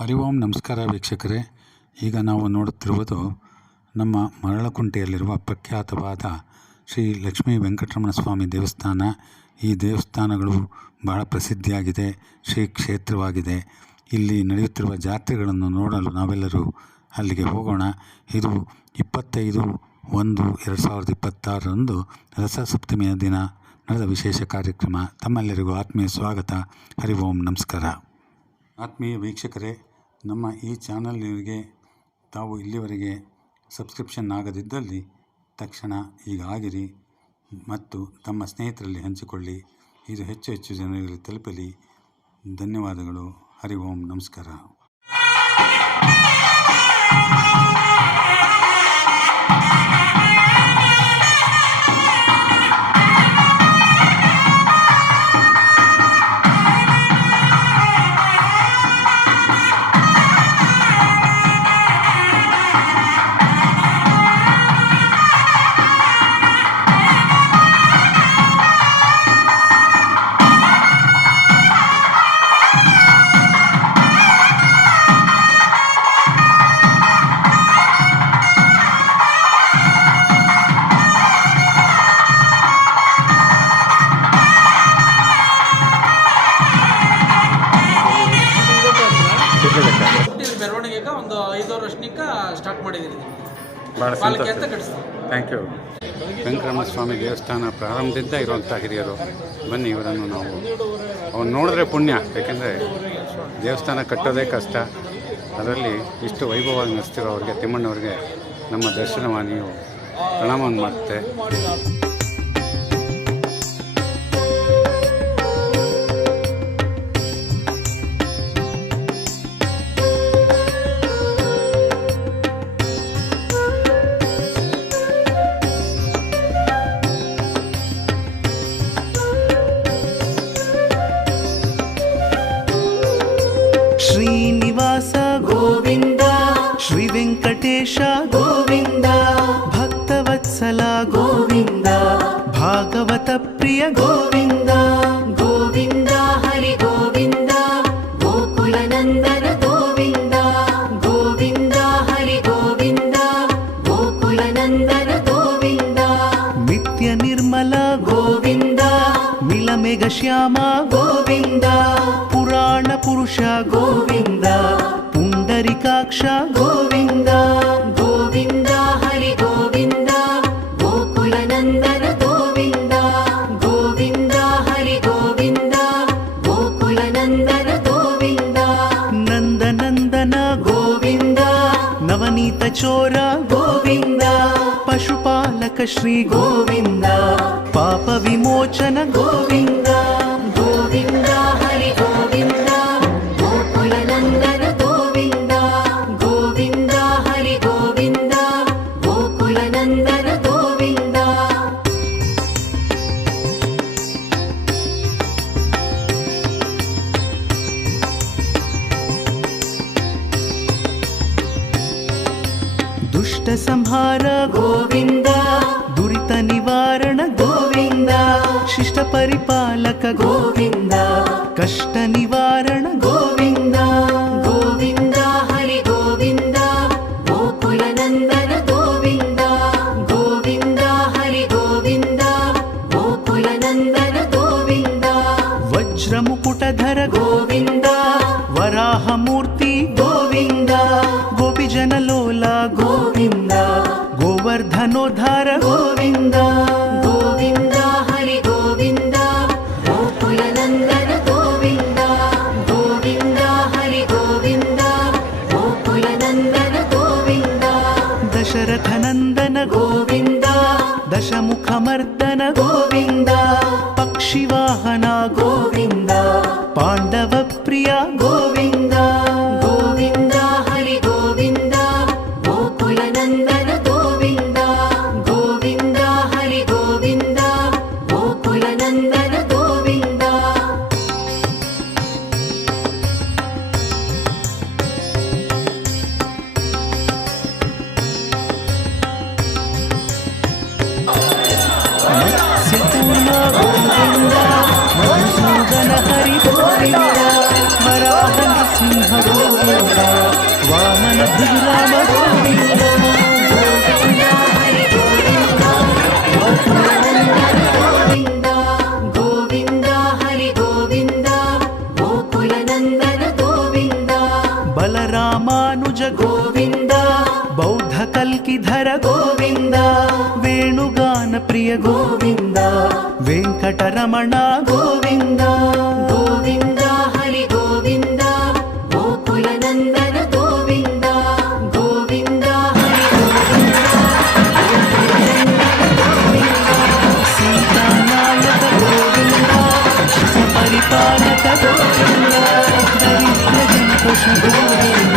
ಹರಿ ಓಂ ನಮಸ್ಕಾರ ವೀಕ್ಷಕರೇ. ಈಗ ನಾವು ನೋಡುತ್ತಿರುವುದು ನಮ್ಮ ಮರಳಕುಂಟೆಯಲ್ಲಿರುವ ಪ್ರಖ್ಯಾತವಾದ ಶ್ರೀ ಲಕ್ಷ್ಮೀ ವೆಂಕಟರಮಣ ಸ್ವಾಮಿ ದೇವಸ್ಥಾನ. ಈ ದೇವಸ್ಥಾನಗಳು ಬಹಳ ಪ್ರಸಿದ್ಧಿಯಾಗಿದೆ, ಶ್ರೀ ಕ್ಷೇತ್ರವಾಗಿದೆ. ಇಲ್ಲಿ ನಡೆಯುತ್ತಿರುವ ಜಾತ್ರೆಗಳನ್ನು ನೋಡಲು ನಾವೆಲ್ಲರೂ ಅಲ್ಲಿಗೆ ಹೋಗೋಣ. ಇದು 25/1/2026 ರಥಸಪ್ತಮಿಯ ದಿನ ನಡೆದ ವಿಶೇಷ ಕಾರ್ಯಕ್ರಮ. ತಮ್ಮೆಲ್ಲರಿಗೂ ಆತ್ಮೀಯ ಸ್ವಾಗತ. ಹರಿ ಓಂ ನಮಸ್ಕಾರ. ಆತ್ಮೀಯ ವೀಕ್ಷಕರೇ, ನಮ್ಮ ಈ ಚಾನಲ್ನಿಗೆ ತಾವು ಇಲ್ಲಿವರೆಗೆ ಸಬ್ಸ್ಕ್ರಿಪ್ಷನ್ ಆಗದಿದ್ದಲ್ಲಿ ತಕ್ಷಣ ಈಗ ಆಗಿರಿ ಮತ್ತು ತಮ್ಮ ಸ್ನೇಹಿತರಲ್ಲಿ ಹಂಚಿಕೊಳ್ಳಿ. ಇದು ಹೆಚ್ಚು ಜನರಿಗೆ ತಲುಪಲಿ. ಧನ್ಯವಾದಗಳು. ಹರಿ ಓಂ ನಮಸ್ಕಾರ. ಮೆರವಣಿಗೆ ಒಂದು 5 ವರ್ಷಕ್ಕೆ ಸ್ಟಾರ್ಟ್ ಮಾಡಿದ್ದೀರಿ. ಭಾಳ ಪಾಲಕಿ ಅಂತ ಕಟ್ಟಿಸ್ತೀವಿ. Thank you. ವೆಂಕಟರಮಣ ಸ್ವಾಮಿ ದೇವಸ್ಥಾನ ಪ್ರಾರಂಭದಿಂದ ಇರುವಂಥ ಹಿರಿಯರು. ಬನ್ನಿ, ಇವರನ್ನು ನಾವು ಅವ್ನು ನೋಡಿದ್ರೆ ಪುಣ್ಯ. ಯಾಕೆಂದರೆ ದೇವಸ್ಥಾನ ಕಟ್ಟೋದೇ ಕಷ್ಟ, ಅದರಲ್ಲಿ ಇಷ್ಟು ವೈಭವವಾಗಿ ನಡೆಸ್ತಿರೋ ಅವ್ರಿಗೆ, ತಿಮ್ಮಣ್ಣವ್ರಿಗೆ ನಮ್ಮ ದರ್ಶನವಾಣಿಯು ಪ್ರಣಾಮವನ್ನು ಮಾಡುತ್ತೆ. ಶ್ರೀನಿವಾಸ ಗೋವಿಂದ, ಶ್ರೀ ವೆಂಕಟೇಶ ಗೋವಿಂದ, ಭಕ್ತವತ್ಸಲ ಗೋವಿಂದ, ಭಾಗವತ ಪ್ರಿಯ ಗೋವಿಂದ, ಗೋವಿಂದ ಹರಿ ಗೋವಿಂದ, ಗೋಕುಲನಂದನ ಗೋವಿಂದ, ಗೋವಿಂದ ಹರಿ ಗೋವಿಂದ, ಗೋಕುಲನಂದನ ಗೋವಿಂದ, ನಿತ್ಯ ನಿರ್ಮಲ ಗೋವಿಂದ, ಮಿಲಮೆಘ ಶ್ಯಾಮ ಗೋವಿಂದ, ಪುರಾಣ ಪುರುಷ ಗೋವಿಂದ, ಪುಂಡರಿಕಾಕ್ಷ ಗೋವಿಂದ, ಗೋವಿಂದ ಹರಿ ಗೋವಿಂದ, ಗೋಕುಲನಂದನ ಗೋವಿಂದ, ಗೋವಿಂದ ಹರಿ ಗೋವಿಂದ, ಗೋಕುಲನಂದನ ಗೋವಿಂದ, ನಂದನಂದನ ಗೋವಿಂದ, ನವನೀತ ಚೋರ ಗೋವಿಂದ, ಪಶುಪಾಲಕ ಶ್ರೀ ಗೋವಿಂದ, ಪಾಪ ವಿಮೋಚನ ಗೋವಿಂದ, ಗೋವಿಂದ ಹರಿ ಗೋವಿಂದ, ಗೋಕುಲನಂದನ ಗೋವಿಂದ, ಗೋವಿಂದ ಹರಿ ಗೋವಿಂದ, ಗೋಕುಲನಂದನ ಗೋವಿಂದ. ದುಷ್ಟ ಸಂಹಾರ ಗೋವಿಂದ, ದುರಿತ ನಿವಾರಣ ಗೋವಿಂದ, ಶಿಷ್ಟ ಪರಿಪಾಲಕ ಗೋವಿಂದ, ಕಷ್ಟ ನಿವಾರಣ ಗೋವಿಂದ, ಗೋವಿಂದ ಹರಿ ಗೋವಿಂದ, ಗೋಕುಲನಂದನ ಗೋವಿಂದ, ಗೋವಿಂದ ಹರಿ ಗೋವಿಂದ, ಗೋಕುಲನಂದನ ಗೋವಿಂದ, ವಜ್ರ ಮುಕುಟಧರ ಗೋವಿಂದ, ವರಾಹ ಮೂರ್ತಿ ಗೋವಿಂದ, ಗೋಪಿಜನ ಲೋಲ ಗೋವಿಂದ, ಗೋವರ್ಧನೋದ್ಧಾರ ಗೋವಿಂದ, ಗೋವಿಂದ ಹರಿ ಗೋವಿಂದ, ಗೋಕುಲನಂದನ ಗೋವಿಂದ, ಗೋವಿಂದ ಹರಿ ಗೋವಿಂದ, ಗೋಕುಲನಂದನ ಗೋವಿಂದ, ದಶರಥನಂದನ ಗೋವಿಂದ, ದಶಮುಖಮರ್ದನ ಗೋವಿಂದ, ಪಕ್ಷಿವಾಹನ ಗೋವಿಂದ, ಪಾಂಡವ ಪ್ರಿಯ ಗೋವಿಂದ, ಗೋವಿಂದ ಹರಿ ಗೋವಿಂದ, ಗೋಕುಲನಂದನ ಗೋವಿಂದ, ಗೋವಿಂದ ಹರಿ ಗೋವಿಂದ, ಗೋಕುಲನಂದನ ಗೋವಿಂದ. ಮತ್ಸ್ಯಕೂರ್ಮ ಗೋವಿಂದ, ಮಧುಸೂದನ ಹರಿ ಗೋವಿಂದ, ವರಾಹ ನರಸಿಂಹ ಗೋವಿಂದ ವಾಮನ ಭೃಗುರಾಮ ಗೋವಿಂದ ಗೋವಿಂದ ಹರಿ ಗೋವಿಂದ ಗೋಕುಲ ನಂದನ ಗೋವಿಂದ ಬಲರಾಮಾನುಜ ಗೋವಿಂದ ಬೌದ್ಧ ಕಲ್ಕಿಧರ ಗೋವಿಂದ ವೇಣುಗಾನ ಪ್ರಿಯ ಗೋವಿಂದ ವೆಂಕಟರಮಣ ಗೋವಿಂದ ಗೋವಿಂದ ಹರಿ ಗೋವಿಂದ ಗೋಕುಲ ನಂದನ ಗೋವಿಂದ ಗೋವಿಂದ ಹರಿ ಸೀತಾನಾಯಕ ಗೋವಿಂದ ಪರಿಪಾಲಕ ಗೋವಿಂದ ದರಿದ್ರ ಜನಪೋಷ ಗೋವಿಂದ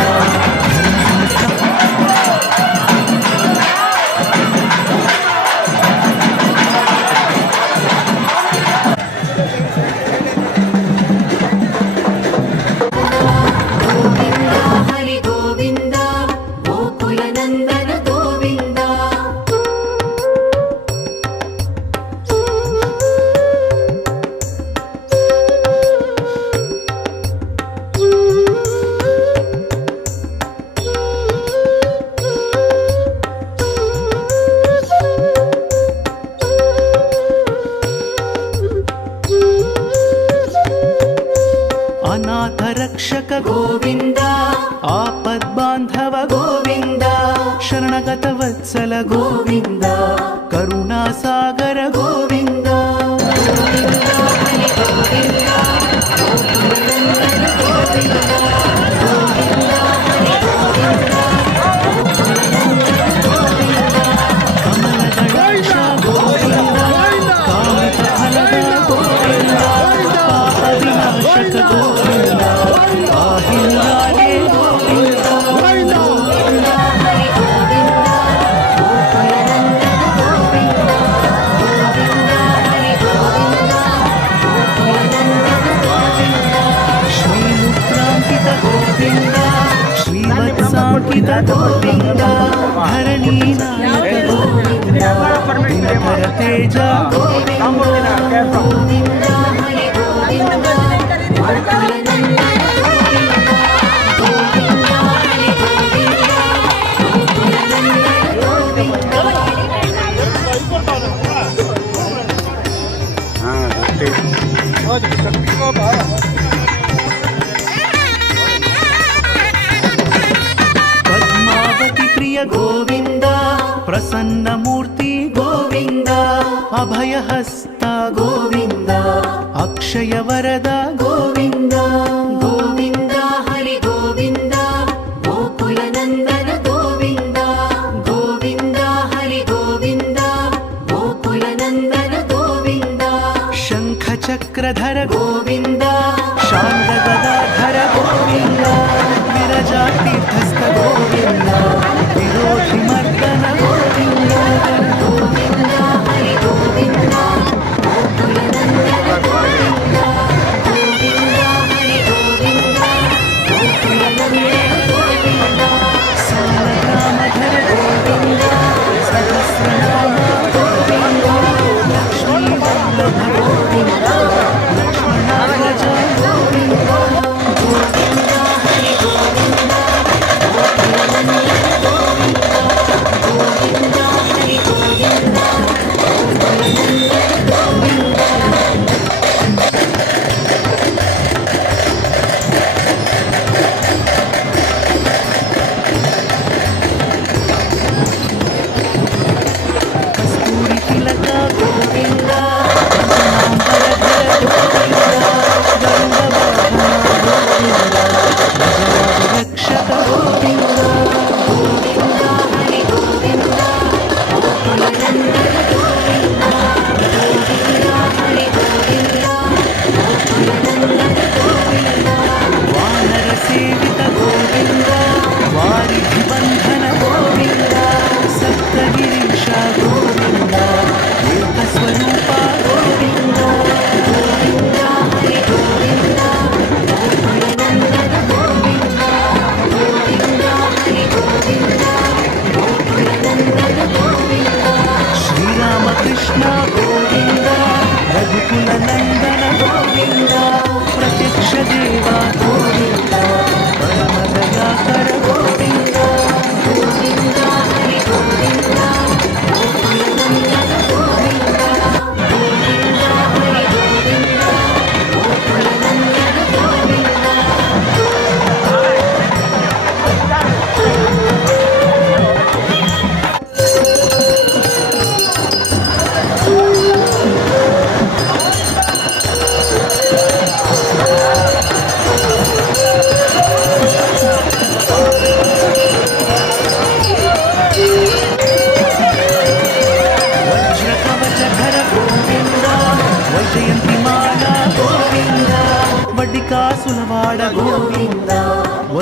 ಹರಿ ಗೋವಿಂದ ಗೋಕುಲ ನಂದನ ಗೋವಿಂದ ಅನಾಥ ರಕ್ಷಕ ಗೋವಿಂದ ಆಪದ್ ಬಾಂಧವ ಗೋವಿಂದ ಶರಣಗತ ವತ್ಸಲ ಗೋವಿಂದ ಕರುಣಾಸಾಗರ ಗೋವಿಂದ ಹರಿ ಗೋವಿಂದ ಗೋಕುಲ ನಂದನ ಗೋವಿಂದ ಗೋವಿಂದ ಹರಿ ಗೋವಿಂದ ಗೋಕುಲ ನಂದನ ಗೋವಿಂದ ಕಮಲದಳಾಶ ಗೋವಿಂದ ಕಾಮಿತ ಫಲದ ಗೋವಿಂದ ಪಾಪ ವಿನಾಶಕ ಗೋವಿಂದ ಆಹಿಲ್ಲಾಗೆ ಗೋವಿಂದ ಗೋವಿಂದ ಹರಿ ಗೋವಿಂದ ಗೋಕುಲ ನಂದನ ಗೋವಿಂದ ಗೋವಿಂದ ಹರಿ ಗೋವಿಂದ ಗೋಕುಲ ನಂದನ ಗೋವಿಂದ ಶ್ರೀಮುಕ್ರಾಂಕಿತ ಗೋವಿಂದ ಶ್ರೀವತ್ಸಾಂಕಿತ ಗೋವಿಂದ ಧರಣಿ ನಾಯಕ ಗೋವಿಂದ ದಿನಕರ ತೇಜ ಗೋವಿಂದ ಗೋವಿಂದ ಹರಿ ಗೋವಿಂದ ಗೋಕುಲ ನಂದನ ಗೋವಿಂದ ಗೋವಿಂದ ಹರಿ ಗೋವಿಂದ ಗೋಕುಲ ನಂದನ ಗೋವಿಂದ ಪದ್ಮಾವತಿ ಪ್ರಿಯ ಗೋವಿಂದ ಪ್ರಸನ್ನ ಮೂರ್ತಿ ಗೋವಿಂದ ಅಭಯ ಹಸ್ತ ಗೋವಿಂದ ಅಕ್ಷಯ ವರದ ಗೋವಿಂದ ಗೋವಿಂದ ಹರಿ ಗೋವಿಂದ ಗೋಕುಲ ನಂದನ ಗೋವಿಂದ ಗೋವಿಂದ ಹರಿ ಗೋವಿಂದ ಗೋಕುಲ ನಂದನ ಗೋವಿಂದ ಶಂಖ ಚಕ್ರಧರ ಗೋವಿಂದ ಶಾಂತ ಗದಾಧರ ಗೋವಿಂದ ವಿರಜಾ ತೀರ್ಥಸ್ಥ ಗೋವಿಂದ ವಿರೋಧಿ ಮರ್ದನ ಗೋವಿಂದ ಗೋವಿಂದ ಹರಿ ಗೋವಿಂದ ಗೋಕುಲ ನಂದನ ಗೋವಿಂದ ಗೋವಿಂದ ಹರಿ ಗೋವಿಂದ ಗೋಕುಲ ನಂದನ ಗೋವಿಂದ ಸಾಲಗ್ರಾಮಧರ ಗೋವಿಂದ ಸಹಸ್ರನಾಮ ಗೋವಿಂದ ಲಕ್ಷ್ಮೀ ವಲ್ಲಭ ಗೋವಿಂದ ಲಕ್ಷ್ಮಣಾಗ್ರಜ ಗೋವಿಂದ ಗೋವಿಂದ ಹರಿ ಗೋವಿಂದ ಗೋಕುಲ ನಂದನ ಗೋವಿಂದ ಗೋವಿಂದ ಹರಿ ಗೋವಿಂದ ಗೋಕುಲ ನಂದನ ಗೋವಿಂದ ಕಸ್ತೂರಿ ತಿಲಕ ಗೋವಿಂದ ಗೋವಿಂದ ಗರುಡ ವಾಹನ ಗೋವಿಂದ ಗಜರಾಜ ರಕ್ಷಕ ಗೋವಿಂದ ಗೋವಿಂದ ಹರಿ ಗೋವಿಂದ ಗೋಕುಲ ನಂದನ ಗೋವಿಂದ ಗೋವಿಂದ ಹರಿ ಗೋವಿಂದ ಗೋಕುಲ ನಂದನ ಗೋವಿಂದ ವಾನರ ಸೇವಿತ ಗೋವಿಂದ ವಾರಿಧಿ ಬಂಧನ ಗೋವಿಂದ ಸಪ್ತಗಿರೀಶ ಗೋವಿಂದ ಏಕ ಸ್ವರೂಪ ಗೋವಿಂದ ಗೋವಿಂದ ಹರಿ ಗೋವಿಂದ ಗೋಕುಲ ನಂದನ ಗೋವಿಂದ ಗೋವಿಂದ ಹರಿ ಗೋವಿಂದ ಗೋಕುಲ ನಂದನ ಗೋವಿಂದ ಶ್ರೀರಾಮಕೃಷ್ಣ ಗೋವಿಂದ ರಘುಕುಲ ನಂದನ ಗೋವಿಂದ ಪ್ರತ್ಯಕ್ಷ ದೇವ ಗೋವಿಂದ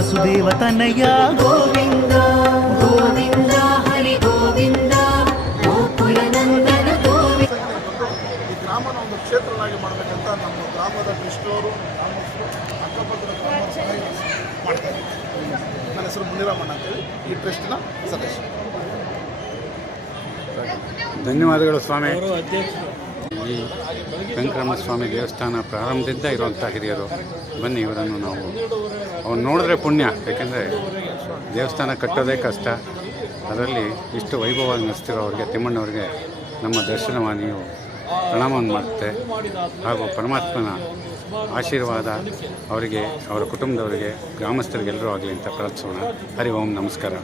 ವಸುದೇವ ತನಯ ಗೋವಿಂದ ಗೋವಿಂದ ಹರಿ ಗೋವಿಂದ ಗೋಕುಲನಂದನ ಗೋವಿಂದ. ಈ ಗ್ರಾಮನ ಒಂದು ಕ್ಷೇತ್ರವಾಗಿ ಮಾಡಬೇಕಂತ ನಮ್ಮ ಗ್ರಾಮದ ಕೃಷ್ಣವರು ಗ್ರಾಮಸ್ಥರು ಅಕ್ಕಪಕ್ಕದ ಗ್ರಾಮಸ್ಥರು ಮಾಡ್ತಾರೆ. ನನ್ನ ಹೆಸರು ಮುನಿರಾಮಣ್ಣ ಅಂತೇಳಿ ಈ ಟ್ರಸ್ಟ್ನ ಸದಸ್ಯ. ಧನ್ಯವಾದಗಳು ಸ್ವಾಮಿ. ಈ ವೆಂಕಟರಮಣ ಸ್ವಾಮಿ ದೇವಸ್ಥಾನ ಪ್ರಾರಂಭದಿಂದ ಇರುವಂಥ ಹಿರಿಯರು, ಬನ್ನಿ ಇವರನ್ನು ನಾವು ಅವ್ರು ನೋಡಿದ್ರೆ ಪುಣ್ಯ. ಯಾಕೆಂದರೆ ದೇವಸ್ಥಾನ ಕಟ್ಟೋದೇ ಕಷ್ಟ, ಅದರಲ್ಲಿ ಇಷ್ಟು ವೈಭವವಾಗಿ ನಡೆಸ್ತಿರೋರಿಗೆ ತಿಮ್ಮಣ್ಣವ್ರಿಗೆ ನಮ್ಮ ದರ್ಶನವಾಣಿಯು ಪ್ರಣಾಮವನ್ನು ಮಾಡುತ್ತೆ. ಹಾಗೂ ಪರಮಾತ್ಮನ ಆಶೀರ್ವಾದ ಅವರಿಗೆ, ಅವರ ಕುಟುಂಬದವರಿಗೆ, ಗ್ರಾಮಸ್ಥರಿಗೆಲ್ಲರೂ ಆಗಲಿ ಅಂತ ಪ್ರಾರ್ಥಿಸೋಣ. ಹರಿ ಓಂ ನಮಸ್ಕಾರ.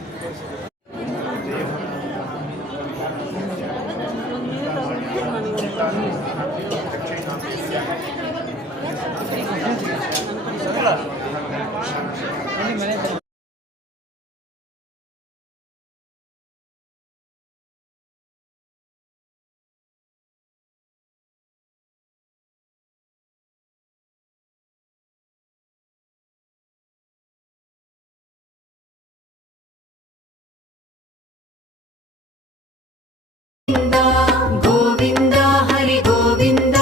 ಗೋವಿಂದ ಹರಿ ಗೋವಿಂದ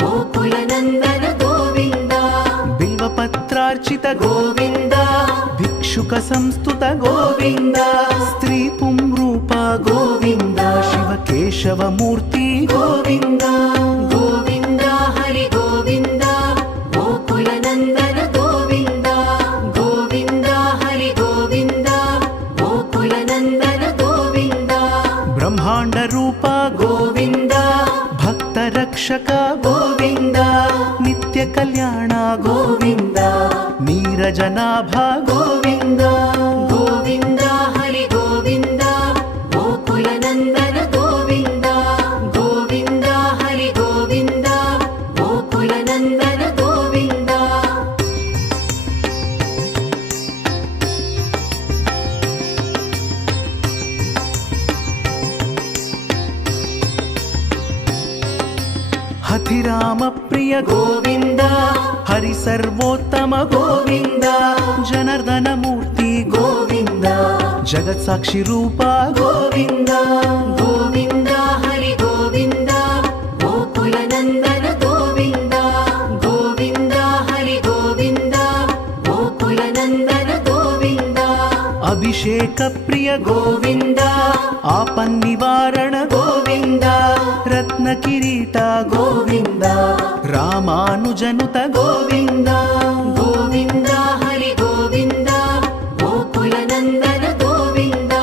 ಗೋಕುಲನಂದನ ಗೋವಿಂದ. ಬಿಲ್ವಪತ್ರಾರ್ಚಿತ ಗೋವಿಂದ ಭಿಕ್ಷುಕ ಸಂಸ್ತುತ ಗೋವಿಂದ ಸ್ತ್ರೀ ಪುಂರೂಪ ಗೋವಿಂದ ಶಿವಕೇಶವ ಮೂರ್ತಿ ಗೋವಿಂದ ಗೋವಿಂದ ಹರಿ ಗೋವಿಂದ ಗೋಕುಲನಂದನ ಗೋವಿಂದ. ಗೋವಿಂದ ಹರಿ ಗೋವಿಂದ ಗೋಕುಲನಂದನ ಗೋವಿಂದ. ಬ್ರಹ್ಮಾಂಡ ರೂಪ ಗೋವಿಂದ ಭಕ್ತ ರಕ್ಷಕ ಗೋವಿಂದ ನಿತ್ಯ ಕಲ್ಯಾಣ ಗೋವಿಂದ ನೀರಜನಾಭ ಗೋವಿಂದ. ಗೋವಿಂದ ಹರಿ ಗೋವಿಂದ ಗೋಕುಲನಂದನ ಗೋವಿಂದ. ಗೋವಿಂದ ಹರಿ ಗೋವಿಂದ ಗೋಕುಲನಂದನ ಗೋವಿಂದ. ಹತಿರಾಮ ಪ್ರಿಯ ಗೋವಿಂದ ಹರಿ ಸರ್ವೋತ್ತಮ ಗೋವಿಂದ ಜನಾರ್ದನ ಮೂರ್ತಿ ಗೋವಿಂದ ಜಗತ್ ಸಾಕ್ಷಿ ರೂಪ ಗೋವಿಂದ. ಗೋವಿಂದ ಹರಿ ಗೋವಿಂದ ಗೋಕುಲನಂದನ ಗೋವಿಂದ. ಗೋವಿಂದ ಹರಿ ಗೋವಿಂದ ಗೋಕುಲನಂದನ ಗೋವಿಂದ. ಅಭಿಷೇಕ ಪ್ರಿಯ ಗೋವಿಂದ ಆಪನ್ನಿವಾರಣ ಗೋವಿಂದ ರತ್ನ ಕಿರೀಟ ಗೋವಿಂದ ರಾಮಾನುಜನುತ ಗೋವಿಂದ. ಗೋವಿಂದ ಹರಿ ಗೋವಿಂದ ಗೋಕುಲನಂದನ ಗೋವಿಂದ.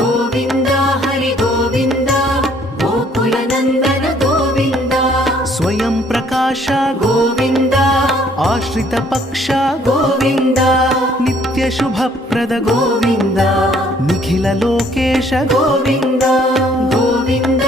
ಗೋವಿಂದ ಹರಿ ಗೋವಿಂದ ಗೋಕುಲನಂದನ ಗೋವಿಂದ. ಸ್ವಯಂ ಪ್ರಕಾಶ ಗೋವಿಂದ ಆಶ್ರಿತ ಪಕ್ಷ ಗೋವಿಂದ ನಿತ್ಯ ಶುಭಪ್ರದ ಗೋವಿಂದ ನಿಖಿಲ ಲೋಕೇಶ ಗೋವಿಂದ. ಗೋವಿಂದ